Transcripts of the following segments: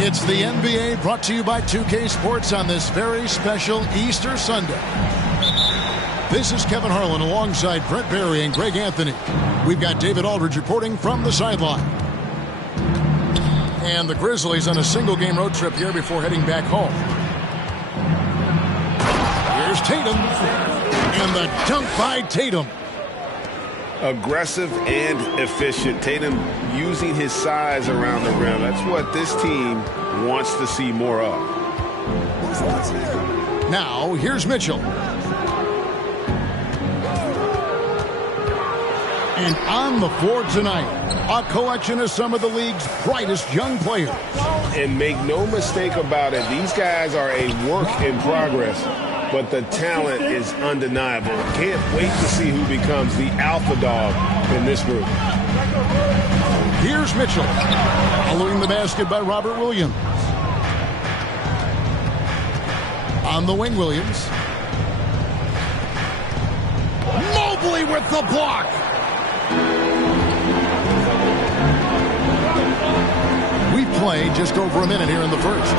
It's the NBA brought to you by 2K Sports on this very special Easter Sunday. This is Kevin Harlan alongside Brent Barry and Greg Anthony. We've got David Aldridge reporting from the sideline. And the Grizzlies on a single-game road trip here before heading back home. Here's Tatum. And the dunk by Tatum. Aggressive and efficient. Tatum using his size around the rim. That's what this team wants to see more of. Now, here's Mitchell. And on the floor tonight, a collection of some of the league's brightest young players. And make no mistake about it, these guys are a work in progress. But the talent is undeniable. Can't wait to see who becomes the alpha dog in this group. Here's Mitchell. Following the basket by Robert Williams. On the wing, Williams. Mobley with the block. We played just over a minute here in the first.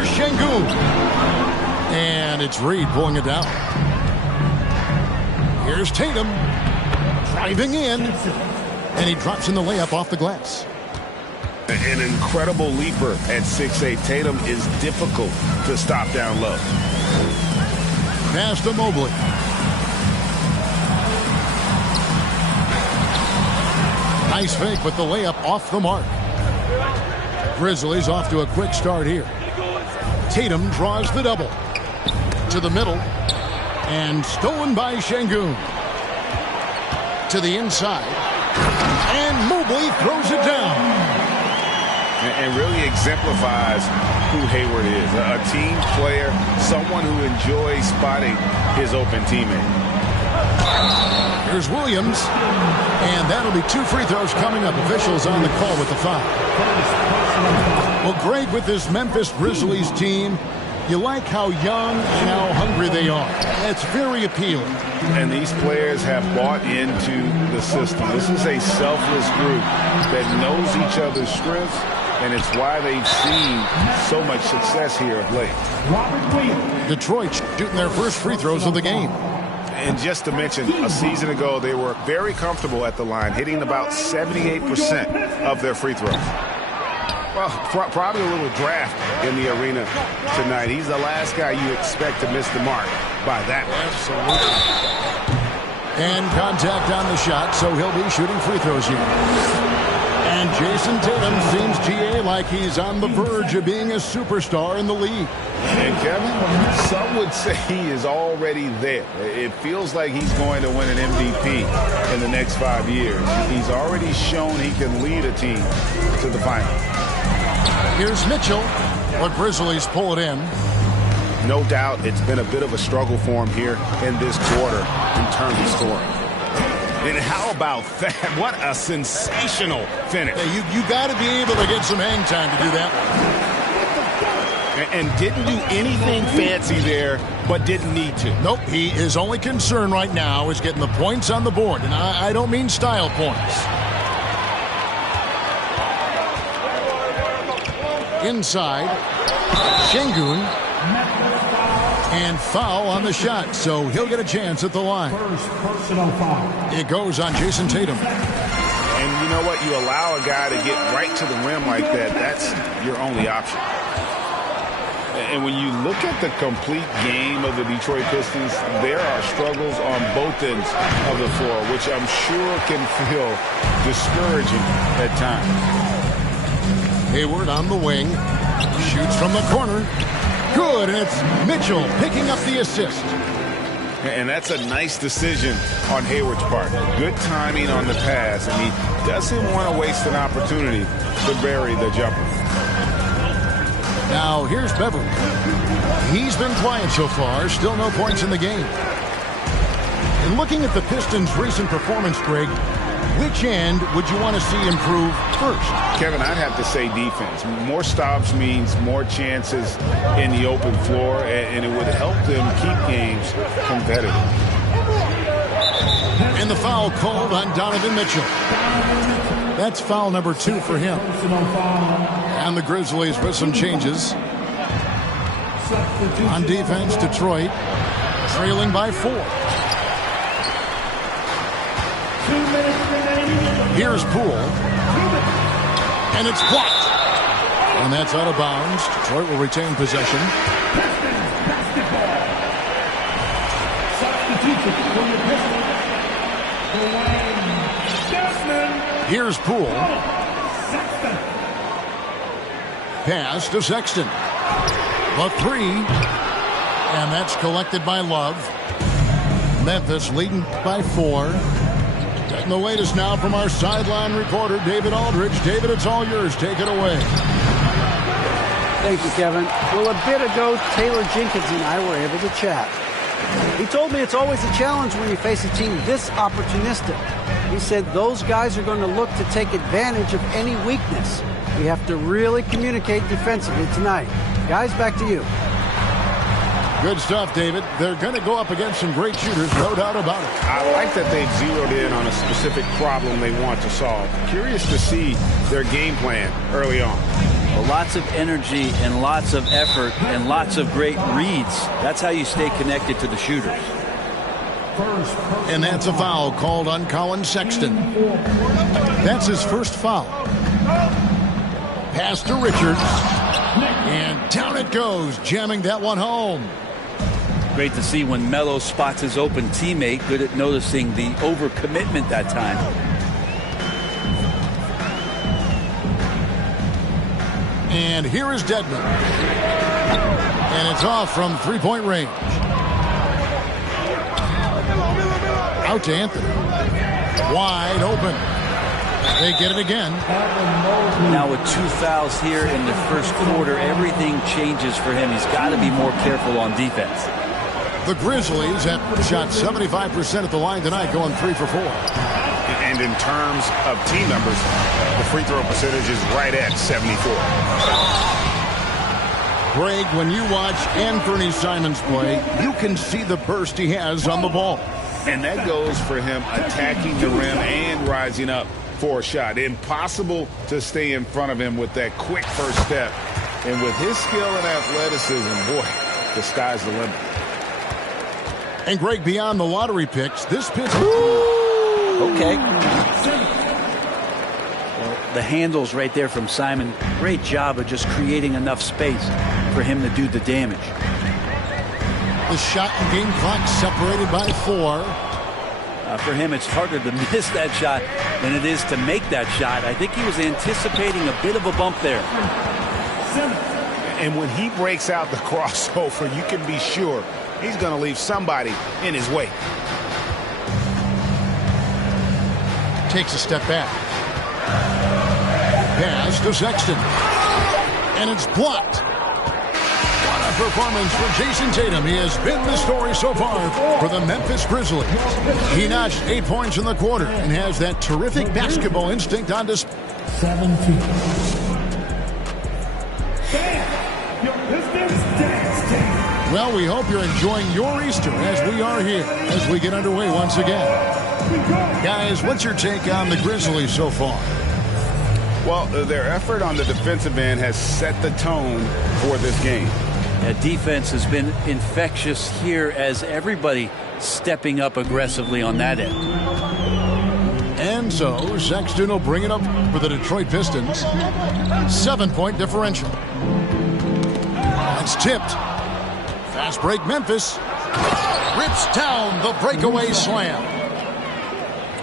Şengün. And it's Reed pulling it down. Here's Tatum. Driving in. And he drops in the layup off the glass. An incredible leaper at 6'8". Tatum is difficult to stop down low. Pass to Mobley. Nice fake, but the layup off the mark. Grizzlies off to a quick start here. Tatum draws the double. To the middle. And stolen by Şengün. To the inside. And Mobley throws it down. And really exemplifies who Hayward is. A team player, someone who enjoys spotting his open teammate. Here's Williams. And that'll be 2 free throws coming up. Officials on the call with the foul. Well, Greg, with this Memphis Grizzlies team, you like how young and how hungry they are. It's very appealing. And these players have bought into the system. This is a selfless group that knows each other's strengths, and it's why they've seen so much success here of late. Detroit shooting their first free throws of the game. And just to mention, a season ago, they were very comfortable at the line, hitting about 78% of their free throws. Well, probably a little draft in the arena tonight. He's the last guy you expect to miss the mark by that much. Absolutely. And contact on the shot, so he'll be shooting free throws here. And Jason Tatum seems, GA, like he's on the verge of being a superstar in the league. And Kevin, some would say he is already there. It feels like he's going to win an MVP in the next 5 years. He's already shown he can lead a team to the final. Here's Mitchell. The Grizzlies pull it in. No doubt it's been a bit of a struggle for him here in this quarter in terms of scoring. And how about that? What a sensational finish. Hey, you got to be able to get some hang time to do that. And didn't do anything fancy there, but didn't need to. Nope, his only concern right now is getting the points on the board. And I don't mean style points. Inside, Şengün. And foul on the shot, so he'll get a chance at the line. First personal foul. It goes on Jason Tatum. And you know what? You allow a guy to get right to the rim like that, that's your only option. And when you look at the complete game of the Detroit Pistons, there are struggles on both ends of the floor, which I'm sure can feel discouraging at times. Hayward on the wing. Shoots from the corner. Good, and it's Mitchell picking up the assist. And that's a nice decision on Hayward's part. Good timing on the pass, and he doesn't want to waste an opportunity to bury the jumper. Now here's Beverly. He's been quiet so far. Still no points in the game. And looking at the Pistons' recent performance, Greg, which end would you want to see improve first? Kevin, I'd have to say defense. More stops means more chances in the open floor, and it would help them keep games competitive. And the foul called on Donovan Mitchell. That's foul number 2 for him. And the Grizzlies with some changes. On defense, Detroit trailing by 4. Here's Poole. And it's blocked. And that's out of bounds. Detroit will retain possession. Here's Poole. Pass to Sexton. The 3. And that's collected by Love. Memphis leading by 4. Getting the latest now from our sideline reporter, David Aldridge. David, it's all yours. Take it away. Thank you, Kevin. Well, a bit ago, Taylor Jenkins and I were able to chat. He told me it's always a challenge when you face a team this opportunistic. He said those guys are going to look to take advantage of any weakness. We have to really communicate defensively tonight. Guys, back to you. Good stuff, David. They're going to go up against some great shooters, no doubt about it. I like that they've zeroed in on a specific problem they want to solve. Curious to see their game plan early on. Well, lots of energy and lots of effort and lots of great reads. That's how you stay connected to the shooters. And that's a foul called on Colin Sexton. That's his first foul. Pass to Richards. And down it goes, jamming that one home. Great to see when Melo spots his open teammate. Good at noticing the overcommitment that time. And here is Dedmon. And it's off from three-point range. Out to Anthony. Wide open. They get it again. Now with 2 fouls here in the first quarter, everything changes for him. He's got to be more careful on defense. The Grizzlies have shot 75% at the line tonight, going 3 for 4. And in terms of team numbers, the free throw percentage is right at 74. Greg, when you watch Anthony Simons play, you can see the burst he has on the ball. And that goes for him attacking the rim and rising up for a shot. Impossible to stay in front of him with that quick first step. And with his skill and athleticism, boy, the sky's the limit. And Greg, beyond the lottery picks, this pitch. Okay. Well, the handles right there from Simon. Great job of just creating enough space for him to do the damage. The shot and game clock separated by 4. For him, it's harder to miss that shot than it is to make that shot. I think he was anticipating a bit of a bump there. And when he breaks out the crossover, you can be sure he's going to leave somebody in his way. Takes a step back. Pass to Sexton. And it's blocked. What a performance for Jason Tatum. He has been the story so far for the Memphis Grizzlies. He notched 8 points in the quarter and has that terrific basketball instinct on display. 17. Well, we hope you're enjoying your Easter as we are here as we get underway once again. Guys, what's your take on the Grizzlies so far? Well, their effort on the defensive end has set the tone for this game. Defense has been infectious here as everybody stepping up aggressively on that end. And so Sexton will bring it up for the Detroit Pistons. 7-point differential. That's tipped. Fast break Memphis. Rips down the breakaway slam.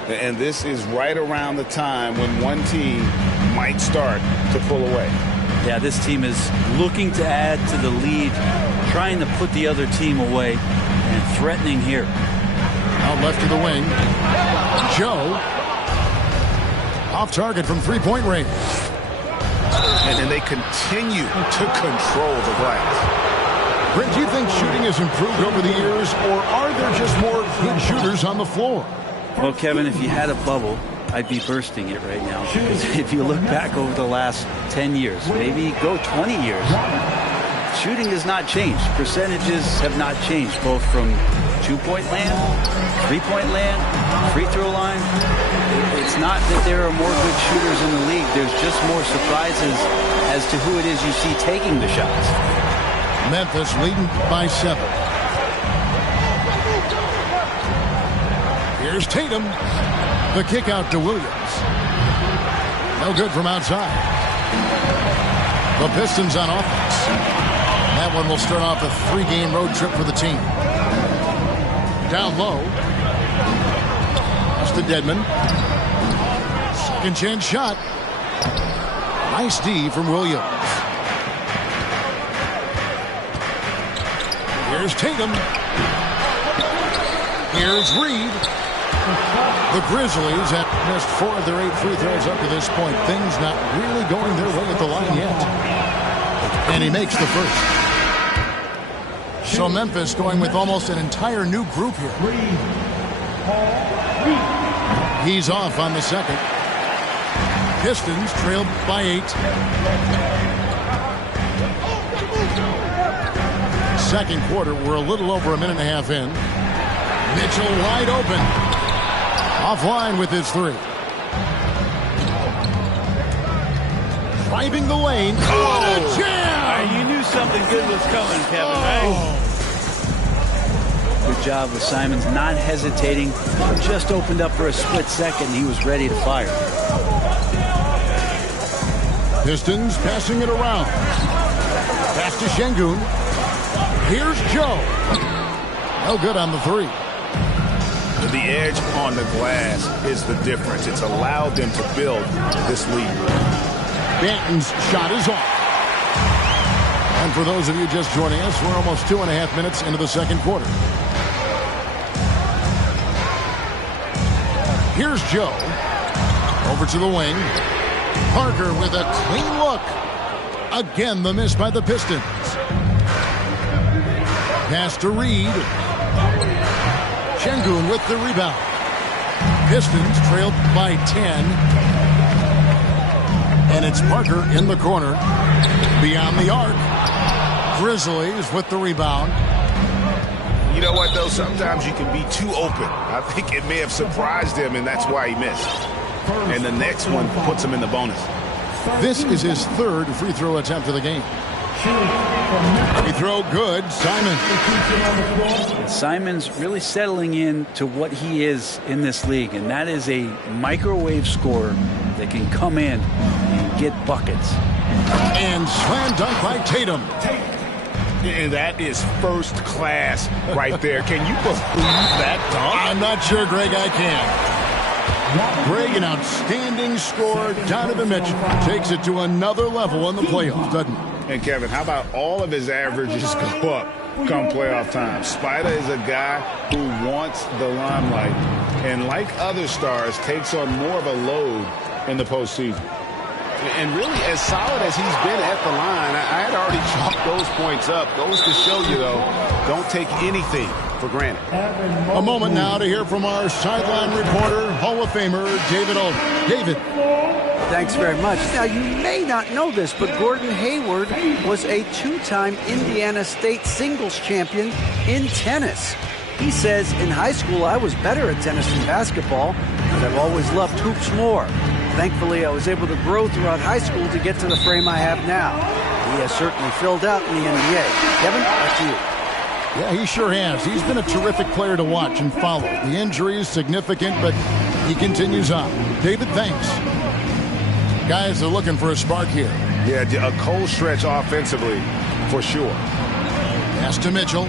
And this is right around the time when one team might start to pull away. Yeah, this team is looking to add to the lead, trying to put the other team away, and threatening here. Out left to the wing. Joe. Off target from three-point range. And then they continue to control the glass. Brent, do you think shooting has improved over the years, or are there just more good shooters on the floor? Well, Kevin, if you had a bubble, I'd be bursting it right now. Because if you look back over the last 10 years, maybe go 20 years, shooting has not changed. Percentages have not changed, both from two-point land, three-point land, free throw line. It's not that there are more good shooters in the league. There's just more surprises as to who it is you see taking the shots. Memphis leading by 7. Here's Tatum. The kick out to Williams. No good from outside. The Pistons on offense. That one will start off a 3-game road trip for the team. Down low. That's to Dedmon. Second chance shot. Nice D from Williams. Here's Tatum. Here's Reed. The Grizzlies have missed 4 of their 8 free throws up to this point. Things not really going their way at the line yet. And he makes the first. So Memphis going with almost an entire new group here. He's off on the second. Pistons trailed by 8. Second quarter, we're a little over a minute and a half in. Mitchell wide open. Offline with his 3. Driving the lane. What a jam! You knew something good was coming, Kevin, right? Good job with Simons not hesitating. Just opened up for a split second. He was ready to fire. Pistons passing it around. Pass to Şengün. Here's Joe. No good on the 3. The edge on the glass is the difference. It's allowed them to build this lead. Banton's shot is off. And for those of you just joining us, we're almost 2.5 minutes into the second quarter. Here's Joe. Over to the wing. Parker with a clean look. Again, the miss by the Pistons. Pass to Reed. Şengün with the rebound. Pistons trailed by 10. And it's Parker in the corner. Beyond the arc. Grizzlies with the rebound. You know what, though? Sometimes you can be too open. I think it may have surprised him, and that's why he missed. And the next one puts him in the bonus. This is his 3rd free throw attempt of the game. Free throw good. Simons really settling in to what he is in this league, and that is a microwave scorer that can come in and get buckets. And slam dunk by Tatum. And that is first class right there. Can you believe that dunk? I'm not sure, Greg, I can. Greg, an outstanding scorer. Donovan Mitchell takes it to another level in the playoffs, doesn't he? And Kevin, how about all of his averages go up come playoff time? Spider is a guy who wants the limelight, and like other stars, takes on more of a load in the postseason. And really, as solid as he's been at the line, I had already chalked those points up. Goes to show you, though, don't take anything for granted. A moment now to hear from our sideline reporter, Hall of Famer, David Olden. David. Thanks very much. Now, you may not know this, but Gordon Hayward was a 2-time Indiana State singles champion in tennis. He says, in high school, I was better at tennis than basketball, but I've always loved hoops more. Thankfully, I was able to grow throughout high school to get to the frame I have now. He has certainly filled out in the NBA. Kevin, back to you. Yeah, he sure has. He's been a terrific player to watch and follow. The injury is significant, but He continues on. David thanks. Guys are looking for a spark here. Yeah, a cold stretch offensively, for sure. Pass to Mitchell.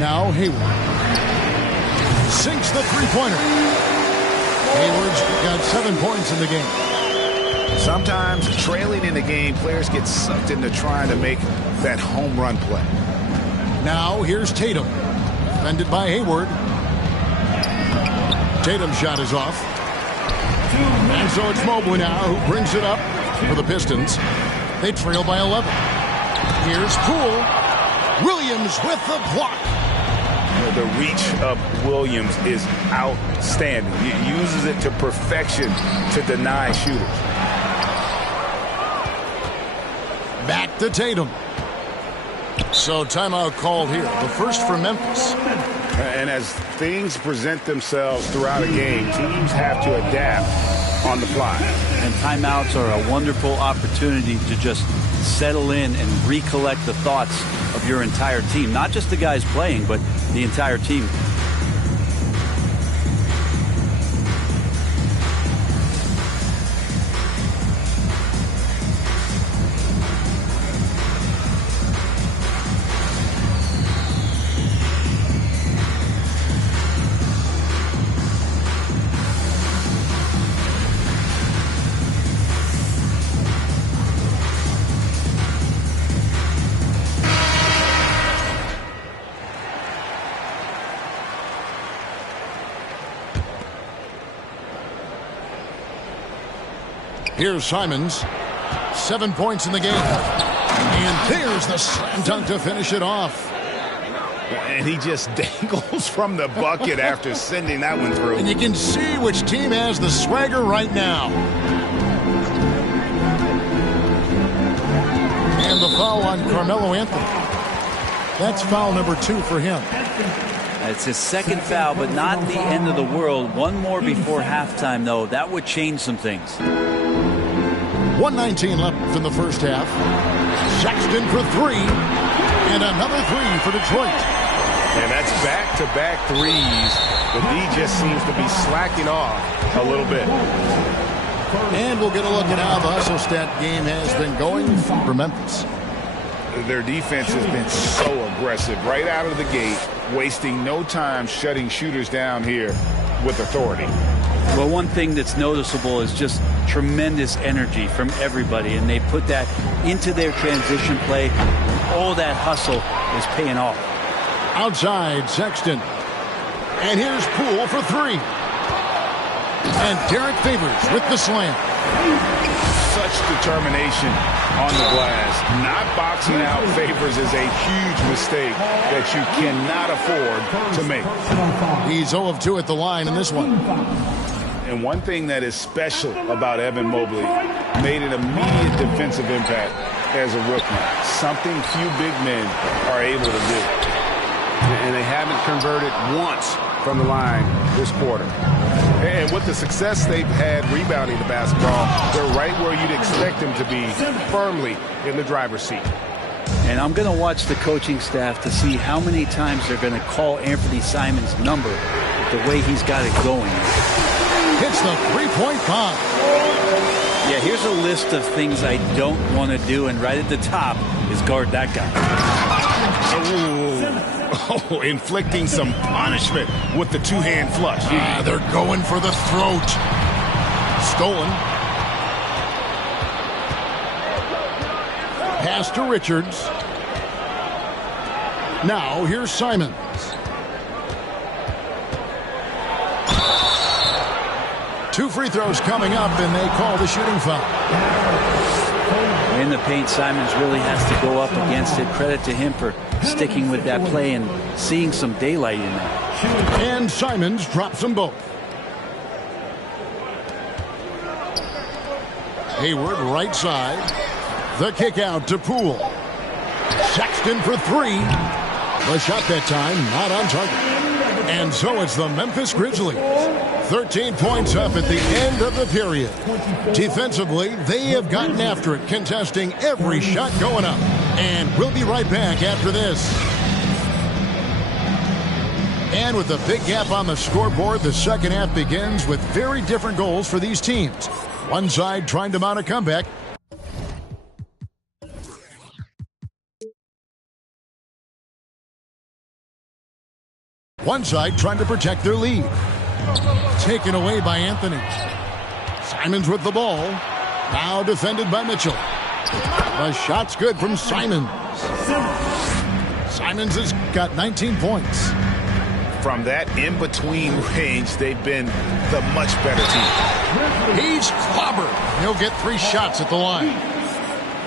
Now Hayward. Sinks the three-pointer. Hayward's got 7 points in the game. Sometimes trailing in the game, players get sucked into trying to make that home run play. Now here's Tatum. Defended by Hayward. Tatum's shot is off. And so it's Mobley now who brings it up for the Pistons. They trail by 11. Here's Poole. Williams with the block. The reach of Williams is outstanding. He uses it to perfection to deny shooters. Back to Tatum. So timeout called here. The first for Memphis. And as things present themselves throughout a game, teams have to adapt on the fly. And timeouts are a wonderful opportunity to just settle in and recollect the thoughts of your entire team. Not just the guys playing, but the entire team. Here's Simons. 7 points in the game. And there's the slam dunk to finish it off. And he just dangles from the bucket after sending that one through. And you can see which team has the swagger right now. And the foul on Carmelo Anthony. That's foul number 2 for him. It's his second foul, but not the end of the world. One more before halftime, though. That would change some things. 1:19 left in the first half. Sexton for 3. And another 3 for Detroit. And that's back-to-back threes. The D just seems to be slacking off a little bit. And we'll get a look at how the hustle stat game has been going for Memphis. Their defense has been so aggressive right out of the gate, wasting no time shutting shooters down here with authority. Well, one thing that's noticeable is just tremendous energy from everybody, and they put that into their transition play. All that hustle is paying off. Outside, Sexton. And here's Poole for 3. And Derek Favors with the slam. Such determination on the glass. Not boxing out Favors is a huge mistake that you cannot afford to make. He's 0 of 2 at the line in this one. And one thing that is special about Evan Mobley, made an immediate defensive impact as a rookie. Something few big men are able to do. And they haven't converted once from the line this quarter. And with the success they've had rebounding the basketball, they're right where you'd expect them to be, firmly in the driver's seat. And I'm going to watch the coaching staff to see how many times they're going to call Anthony Simons' number with the way he's got it going. Hits the three-point bomb. Yeah, here's a list of things I don't want to do, and right at the top is guard that guy. Oh, inflicting some punishment with the two-hand flush. They're going for the throat. Stolen. Pass to Richards. Now here's Simons. Two free throws coming up, and they call the shooting foul. In the paint, Simons really has to go up against it. Credit to him for sticking with that play and seeing some daylight in that. And Simons drops them both. Hayward right side. The kick out to Poole. Sexton for 3. The shot that time not on target. And so it's the Memphis Grizzlies. 13 points up at the end of the period. Defensively, they have gotten after it, contesting every shot going up. And we'll be right back after this. And with a big gap on the scoreboard, the second half begins with very different goals for these teams. One side trying to mount a comeback. One side trying to protect their lead. Taken away by Anthony. Simons with the ball. Now defended by Mitchell. The shot's good from Simons. Simons has got 19 points. From that in-between range, they've been the much better team. He's clobbered. He'll get 3 shots at the line.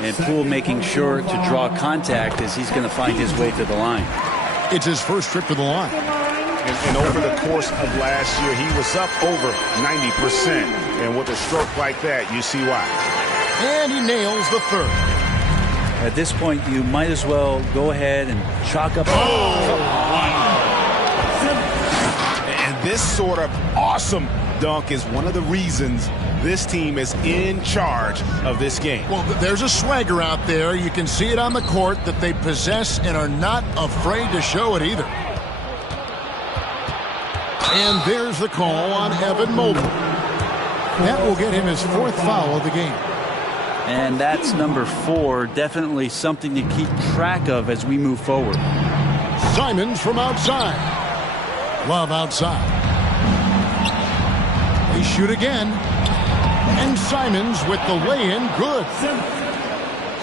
And Poole making sure to draw contact as he's going to find his way to the line. It's his first trip to the line. And over the course of last year, he was up over 90%. And with a stroke like that, you see why. And he nails the third. At this point, you might as well go ahead and chalk up. And this sort of awesome dunk is one of the reasons this team is in charge of this game. Well, there's a swagger out there. You can see it on the court that they possess and are not afraid to show it either. And there's the call on Evan Mobley. That will get him his 4th foul of the game. And that's number 4. Definitely something to keep track of as we move forward. Simons from outside. Love outside. They shoot again. And Simons with the lay-in, good.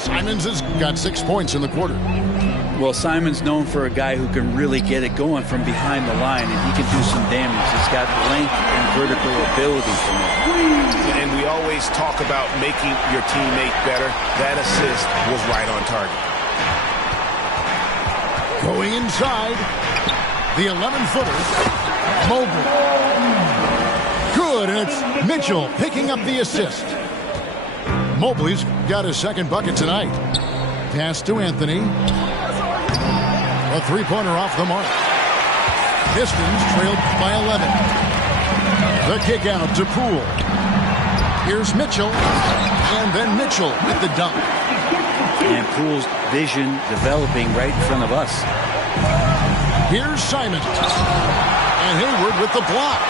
Simons has got 6 points in the quarter. Well, Simons known for a guy who can really get it going from behind the line, and he can do some damage. He's got length and vertical ability from it. And we always talk about making your teammate better. That assist was right on target. Going inside, the 11-footer, Mobley. Good, and it's Mitchell picking up the assist. Mobley's got his 2nd bucket tonight. Pass to Anthony. A 3-pointer off the mark. Pistons trailed by 11. The kick out to Poole. Here's Mitchell. And then Mitchell with the dunk. And Poole's vision developing right in front of us. Here's Simons. And Hayward with the block.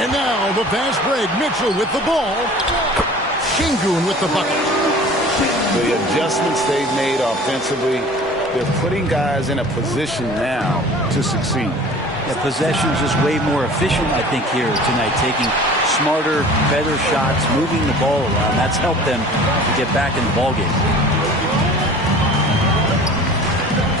And now the fast break. Mitchell with the ball. Şengün with the bucket. The adjustments they've made offensively, they're putting guys in a position now to succeed. The possession's just way more efficient, I think, here tonight, taking smarter, better shots, moving the ball around. That's helped them to get back in the ballgame.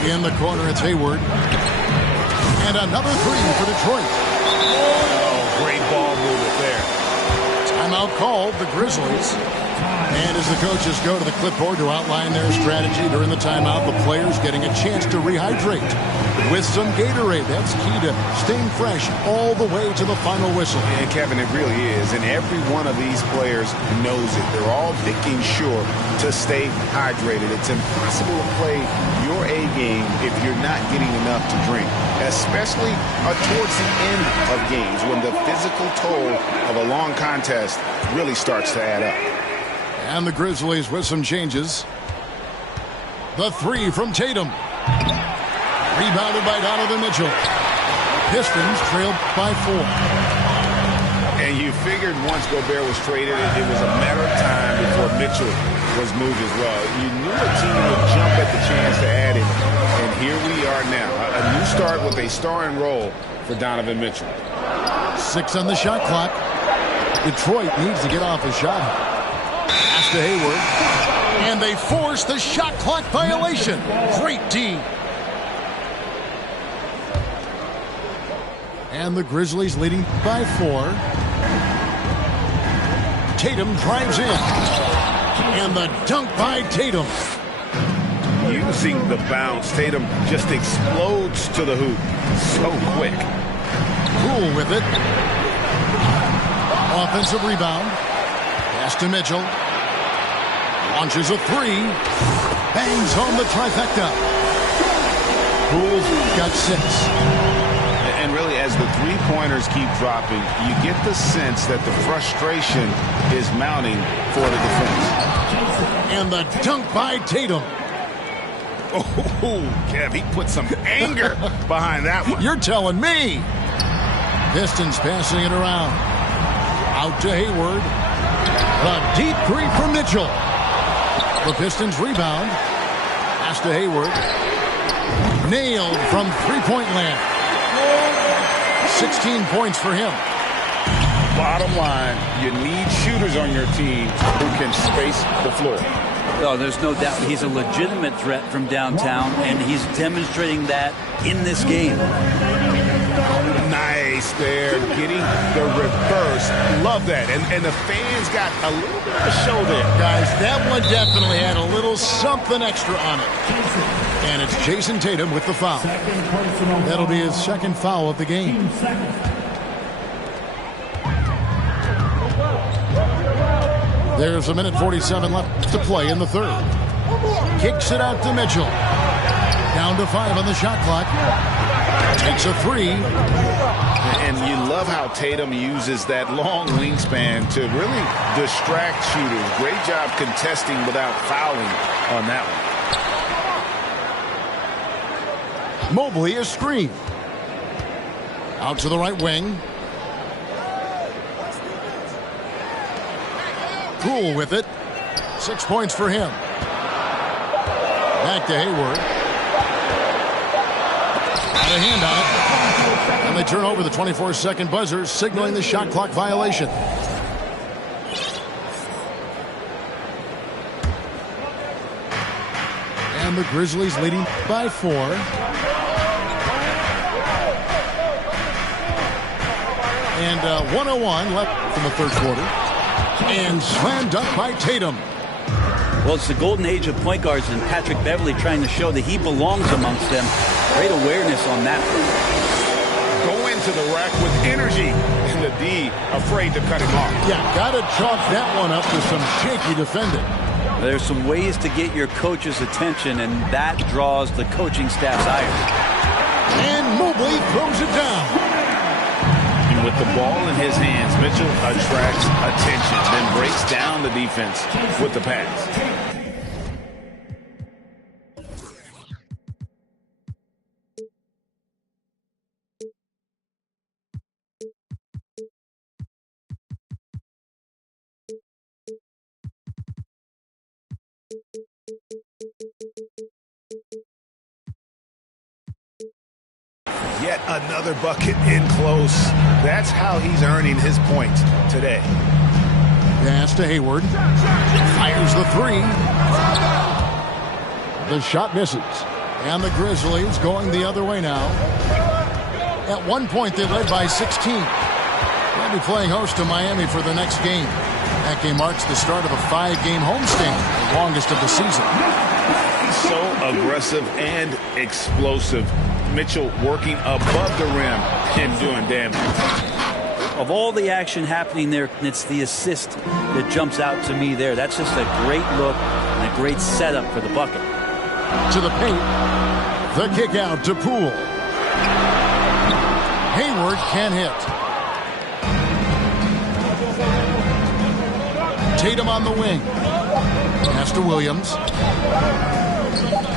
In the corner, it's Hayward. And another 3 for Detroit. Oh, great ball movement there. Timeout called, the Grizzlies. And as the coaches go to the clipboard to outline their strategy during the timeout, the players getting a chance to rehydrate with some Gatorade. That's key to staying fresh all the way to the final whistle. And Kevin, it really is. And every one of these players knows it. They're all making sure to stay hydrated. It's impossible to play your A game if you're not getting enough to drink, especially towards the end of games when the physical toll of a long contest really starts to add up. And the Grizzlies with some changes. The 3 from Tatum. Rebounded by Donovan Mitchell. Pistons trailed by 4. And you figured once Gobert was traded, it was a matter of time before Mitchell was moved as well. You knew a team would jump at the chance to add him. And here we are now. A new start with a starring role for Donovan Mitchell. 6 on the shot clock. Detroit needs to get off a shot. Pass to Hayward. And they force the shot clock violation. Great D. And the Grizzlies leading by 4. Tatum drives in. And the dunk by Tatum. Using the bounce, Tatum just explodes to the hoop. So quick. Poole with it. Offensive rebound. Pass to Mitchell. Launches a 3. Bangs home the trifecta. Poole's got 6. And really, as the three-pointers keep dropping, you get the sense that the frustration is mounting for the defense. And the dunk by Tatum. Oh, Kev, he put some anger behind that one. You're telling me. Pistons passing it around. Out to Hayward. A deep three from Mitchell. The Pistons rebound. Pass to Hayward. Nailed from three-point land. 16 points for him. Bottom line, you need shooters on your team who can space the floor. Oh, there's no doubt he's a legitimate threat from downtown, and he's demonstrating that in this game. Nice there, getting the reverse. Love that. And the fans got a little bit of a show there. Guys, that one definitely had a little something extra on it. And it's Jason Tatum with the foul. That'll be his second foul of the game. There's a minute 47 left to play in the third. Kicks it out to Mitchell. Down to 5 on the shot clock. Takes a three. And you love how Tatum uses that long wingspan to really distract shooters. Great job contesting without fouling on that one. Mobley is screened. Out to the right wing. Poole with it. 6 points for him. Back to Hayward. Got a hand on it. And they turn over the 24-second buzzer, signaling the shot clock violation. And the Grizzlies leading by 4. And 1:01 left from the third quarter. And slam dunk by Tatum. Well, it's the golden age of point guards, and Patrick Beverley trying to show that he belongs amongst them. Great awareness on that one. Go into the rack with energy, and the D afraid to cut him off. Yeah, got to chalk that one up to some shaky defending. There's some ways to get your coach's attention, and that draws the coaching staff's ire. And Mobley throws it down. And with the ball in his hands, Mitchell attracts attention, then breaks down the defense with the pass. Yet another bucket in close. That's how he's earning his points today. Pass to Hayward. Fires the three. The shot misses. And the Grizzlies going the other way now. At one point, they led by 16. They'll be playing host to Miami for the next game. That game marks the start of a 5-game homestand, the longest of the season. So aggressive and explosive. Mitchell working above the rim and doing damage. Of all the action happening there, it's the assist that jumps out to me there. That's just a great look and a great setup for the bucket. To the paint. The kick out to Poole. Hayward can hit. Tatum on the wing. Pass to Williams.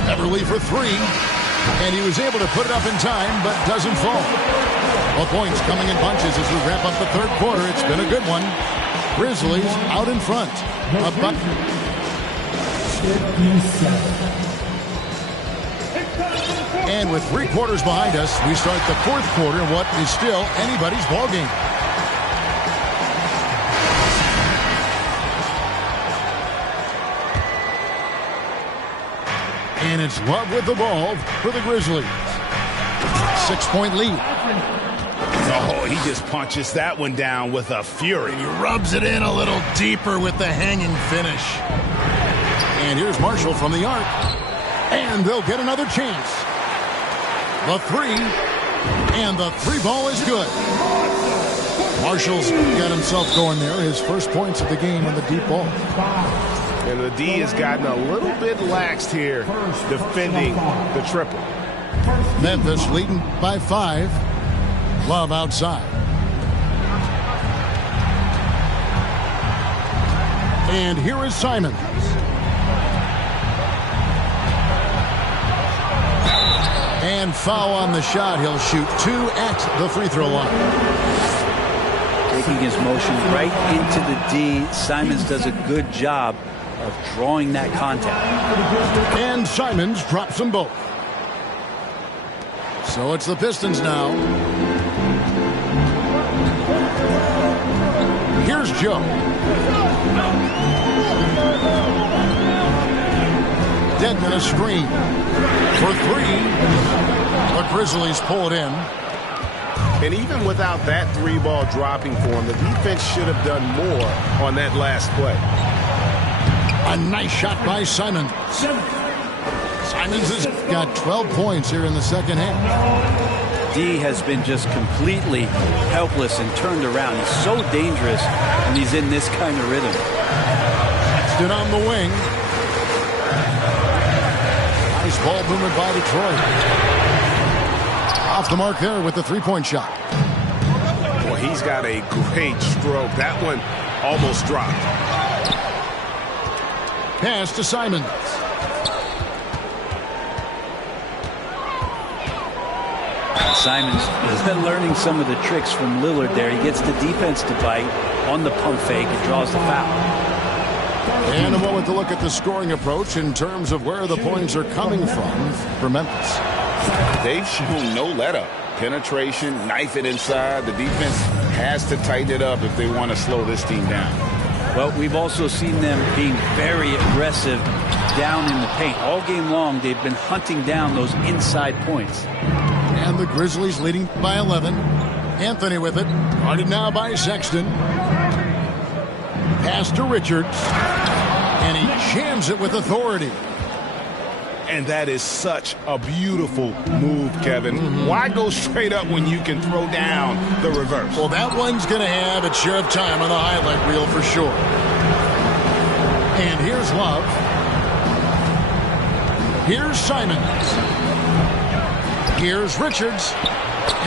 Beverley for three. And he was able to put it up in time, but doesn't fall. Well, points coming in bunches as we wrap up the third quarter. It's been a good one. Grizzlies out in front. A buck. And with 3 quarters behind us, we start the fourth quarter in what is still anybody's ball game. And it's Love with the ball for the Grizzlies. 6-point lead. Oh, he just punches that one down with a fury. He rubs it in a little deeper with the hanging finish. And here's Marshall from the arc. And they'll get another chance. The three. And the three ball is good. Marshall's got himself going there. His first points of the game on the deep ball. And the D has gotten a little bit laxed here defending the triple. Memphis leading by 5. Love outside. And here is Simons. And foul on the shot. He'll shoot 2 at the free throw line. Taking his motion right into the D. Simons does a good job of drawing that contact. And Simons drops them both. So it's the Pistons now. Here's Joe. Dedmon a screen for 3. The Grizzlies pull it in. And even without that 3-ball dropping for him, the defense should have done more on that last play. A nice shot by Simons. Simons has got 12 points here in the second half. D has been just completely helpless and turned around. He's so dangerous when he's in this kind of rhythm. Stood on the wing. Nice ball movement by Detroit. Off the mark there with the 3-point shot. Well, he's got a great stroke. That one almost dropped. Pass to Simons. Simons has been learning some of the tricks from Lillard there. He gets the defense to bite on the pump fake and draws the foul. And a moment to look at the scoring approach in terms of where the points are coming from for Memphis. They've shown no let-up. Penetration, knife it inside. The defense has to tighten it up if they want to slow this team down. Well, we've also seen them being very aggressive down in the paint. All game long, they've been hunting down those inside points. And the Grizzlies leading by 11. Anthony with it. Guarded now by Sexton. Pass to Richards. And he jams it with authority. And that is such a beautiful move, Kevin. Why go straight up when you can throw down the reverse? Well, that one's going to have its share of time on the highlight reel for sure. And here's Love. Here's Simons. Here's Richards.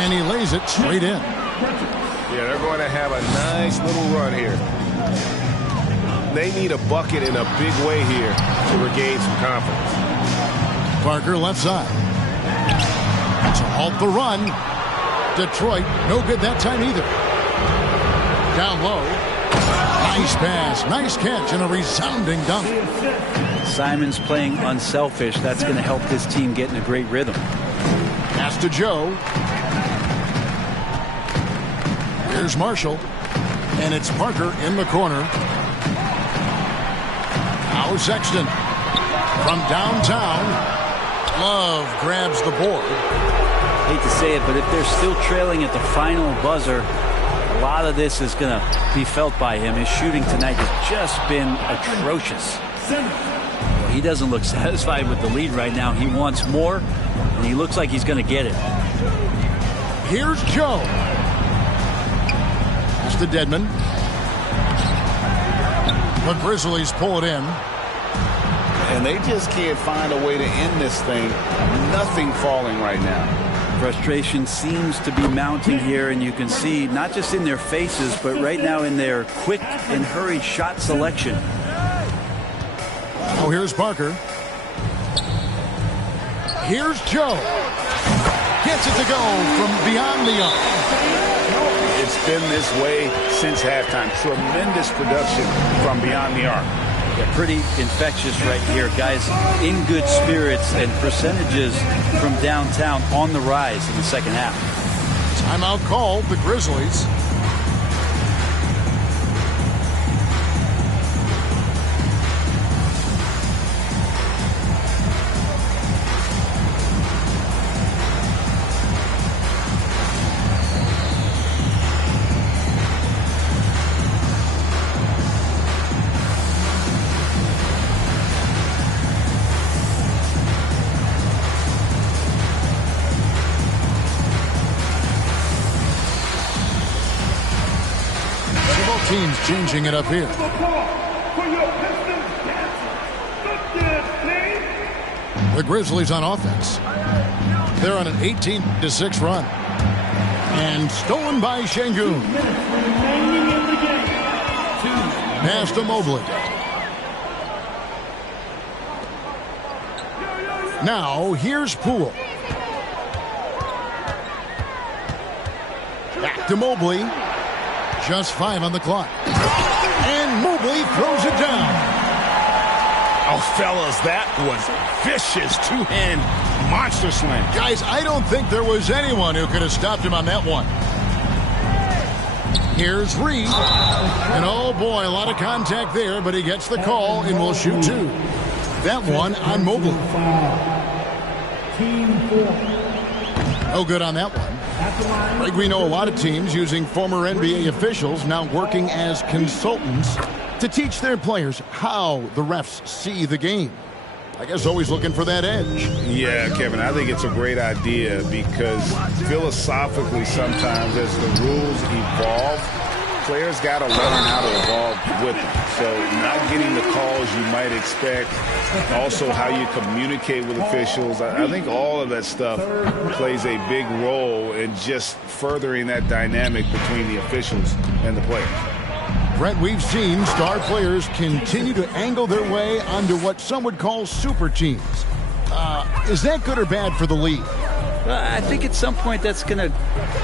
And he lays it straight in. Yeah, they're going to have a nice little run here. They need a bucket in a big way here to regain some confidence. Parker left side. To halt the run. Detroit, no good that time either. Down low. Nice pass, nice catch, and a resounding dunk. Simons playing unselfish. That's going to help this team get in a great rhythm. Pass to Joe. Here's Marshall. And it's Parker in the corner. Now Sexton. From downtown. Love grabs the board. Hate to say it, but if they're still trailing at the final buzzer, a lot of this is going to be felt by him. His shooting tonight has just been atrocious. He doesn't look satisfied with the lead right now. He wants more, and he looks like he's going to get it. Here's Joe. It's to Dedmon. The Grizzlies pull it in. And they just can't find a way to end this thing. Nothing falling right now. Frustration seems to be mounting here, and you can see not just in their faces, but right now in their quick and hurried shot selection. Oh, here's Parker. Here's Joe. Gets it to go from beyond the arc. It's been this way since halftime. Tremendous production from beyond the arc. Yeah, pretty infectious right here. Guys in good spirits and percentages from downtown on the rise in the second half. Timeout called, the Grizzlies. Teams changing it up here. The Grizzlies on offense. They're on an 18-6 run. And stolen by Şengün. Pass to Mobley. Now here's Poole. to Mobley. Just 5 on the clock. And Mobley throws it down. Oh, fellas, that was vicious two-hand monster slam. Guys, I don't think there was anyone who could have stopped him on that one. Here's Reed. And oh boy, a lot of contact there, but he gets the call and will shoot 2. That one on Mobley. No good on that one. Like we know a lot of teams using former NBA officials now working as consultants to teach their players how the refs see the game. I guess always looking for that edge. Yeah, Kevin, I think it's a great idea because philosophically sometimes as the rules evolve, players got to learn how to evolve with them. So not getting the calls you might expect, also how you communicate with officials. I think all of that stuff plays a big role in just furthering that dynamic between the officials and the players. Brent, we've seen star players continue to angle their way onto what some would call super teams. Is that good or bad for the league? I think at some point that's going to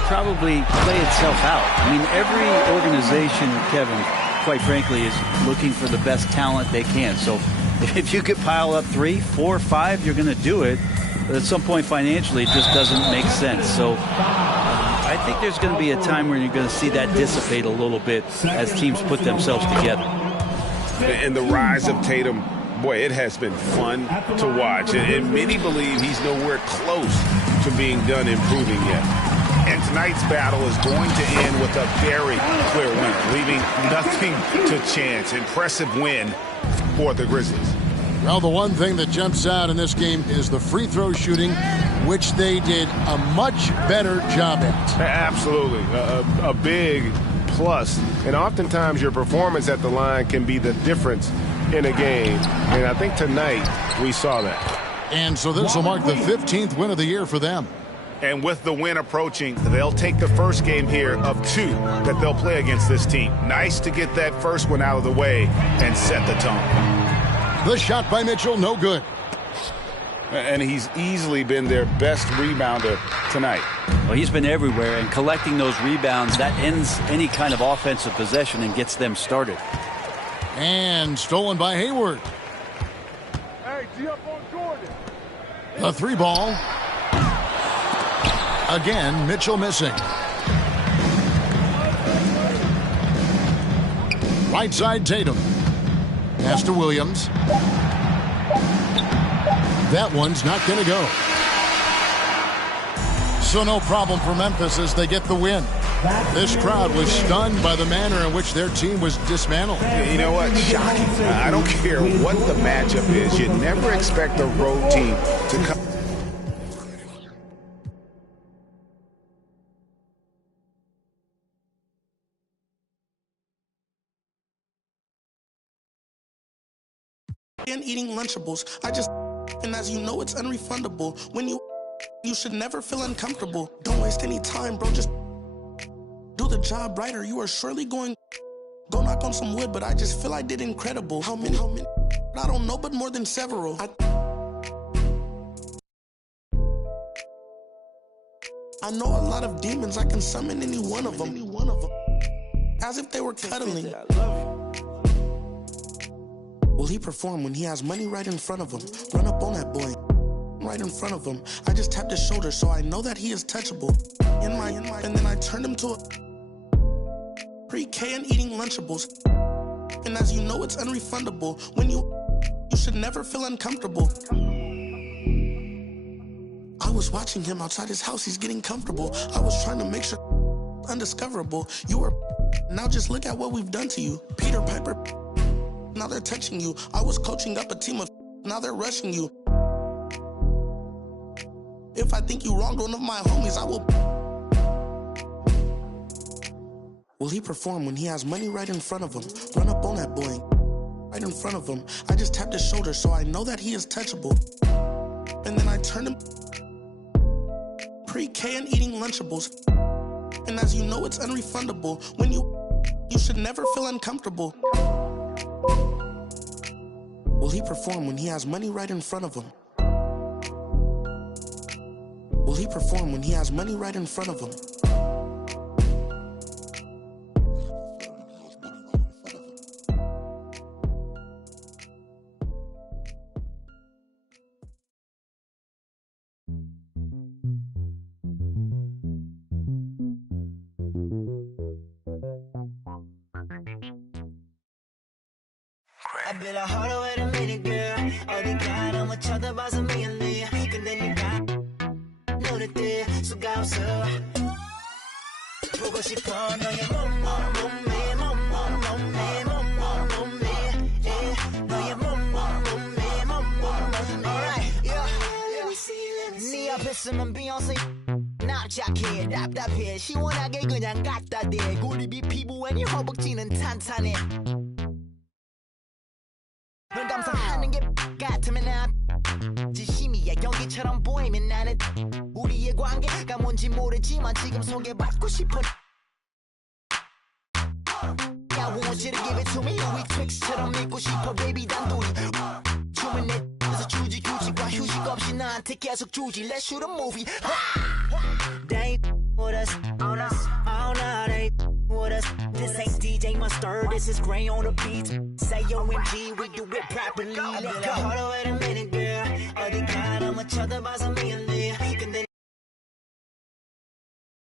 probably play itself out. I mean, every organization, Kevin, quite frankly, is looking for the best talent they can. So if you could pile up 3, 4, 5, you're going to do it. But at some point financially, it just doesn't make sense. So I think there's going to be a time where you're going to see that dissipate a little bit as teams put themselves together. And the rise of Tatum, boy, it has been fun to watch. And many believe he's nowhere close to being done improving yet. And tonight's battle is going to end with a very clear winner, leaving nothing to chance. Impressive win for the Grizzlies. Well, the one thing that jumps out in this game is the free throw shooting, which they did a much better job at. Absolutely. A big plus. And oftentimes your performance at the line can be the difference in a game. And I think tonight we saw that. And so this will mark the 15th win of the year for them. And with the win approaching, they'll take the first game here of 2 that they'll play against this team. Nice to get that first one out of the way and set the tone. The shot by Mitchell, no good. And he's easily been their best rebounder tonight. Well, he's been everywhere, and collecting those rebounds, that ends any kind of offensive possession and gets them started. And stolen by Hayward. Hey, G up on Gordon. The 3 ball. Again, Mitchell missing. Right side, Tatum. Pass to Williams. That one's not going to go. So no problem for Memphis as they get the win. This crowd was stunned by the manner in which their team was dismantled. You know what? Shocking. I don't care what the matchup is. You never expect a road team to come. And eating Lunchables. And as you know, it's unrefundable. When you should never feel uncomfortable. Don't waste any time, bro. Just do the job right, or you are surely going. Go knock on some wood, but I just feel I did incredible. How many? I don't know, but more than several. I know a lot of demons. I can summon any one of them. As if they were cuddling. Will he perform when he has money right in front of him? Run up on that boy, right in front of him. I just tapped his shoulder, so I know that he is touchable. And then I turned him to a pre-K and eating Lunchables. And as you know, it's unrefundable. When you should never feel uncomfortable. I was watching him outside his house. He's getting comfortable. I was trying to make sure undiscoverable. You were. Now just look at what we've done to you, Peter Piper. Now they're touching you. I was coaching up a team of. Now they're rushing you. If I think you wronged one of my homies, I will. Will he perform when he has money right in front of him? Run up on that boy, right in front of him. I just tapped his shoulder, so I know that he is touchable. And then I turned him pre-K and eating Lunchables. And as you know, it's unrefundable. When you should never feel uncomfortable. Will he perform when he has money right in front of him? Will he perform when he has money right in front of him? I be like, hold on, wait a minute, girl. 어디 가 너무 쳐다봐서 미안해. 근데 네가 눈에 띄 수가 없어. 보고 싶어 너의 몸매 너의 몸매 alright yeah. 네 앞에 쓰면 비욘세 납작해 답답해 시원하게 그냥 갖다 대 고립이 피부에 네 허벅지는 탄탄해 널 감상하는 게 같으면 난 진심이야 연기처럼 보이면 나는 우리의 관계가 뭔지 모르지만 지금 소개받고 싶어 I want you to give it to me 우리 트릭스처럼 믿고 싶어 baby 단둘이 춤은 내 그래서 주지 규칙과 휴식 없이 나한테 계속 주지 Let's shoot a movie They with us all night they with us This ain't DJ Mustard this is Gray on the beat Say OMG we do it properly Let's go hold on wait a minute girl 어디 가